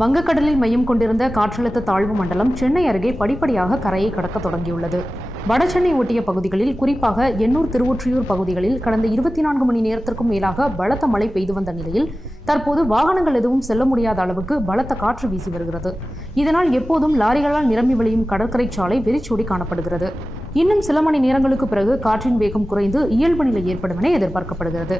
வங்கக்கடலில் மையம் கொண்டிருந்த காற்றழுத்த தாழ்வு மண்டலம் சென்னை அருகே படிப்படியாக கரையை கடக்க தொடங்கியுள்ளது. வடசென்னை ஒட்டிய பகுதிகளில், குறிப்பாக எண்ணூர், திருவொற்றியூர் பகுதிகளில் கடந்த 24 மணி நேரத்திற்கும் மேலாக பலத்த மழை பெய்து வந்த நிலையில் தற்போது வாகனங்கள் எதுவும் செல்ல முடியாத அளவுக்கு பலத்த காற்று வீசி வருகிறது. இதனால் எப்போதும் லாரிகளால் நிரம்பி வழியும் கடற்கரை சாலை வெறிச்சோடி காணப்படுகிறது. இன்னும் சில மணி நேரங்களுக்கு பிறகு காற்றின் வேகம் குறைந்து இயல்பு நிலை ஏற்படும் என எதிர்பார்க்கப்படுகிறது.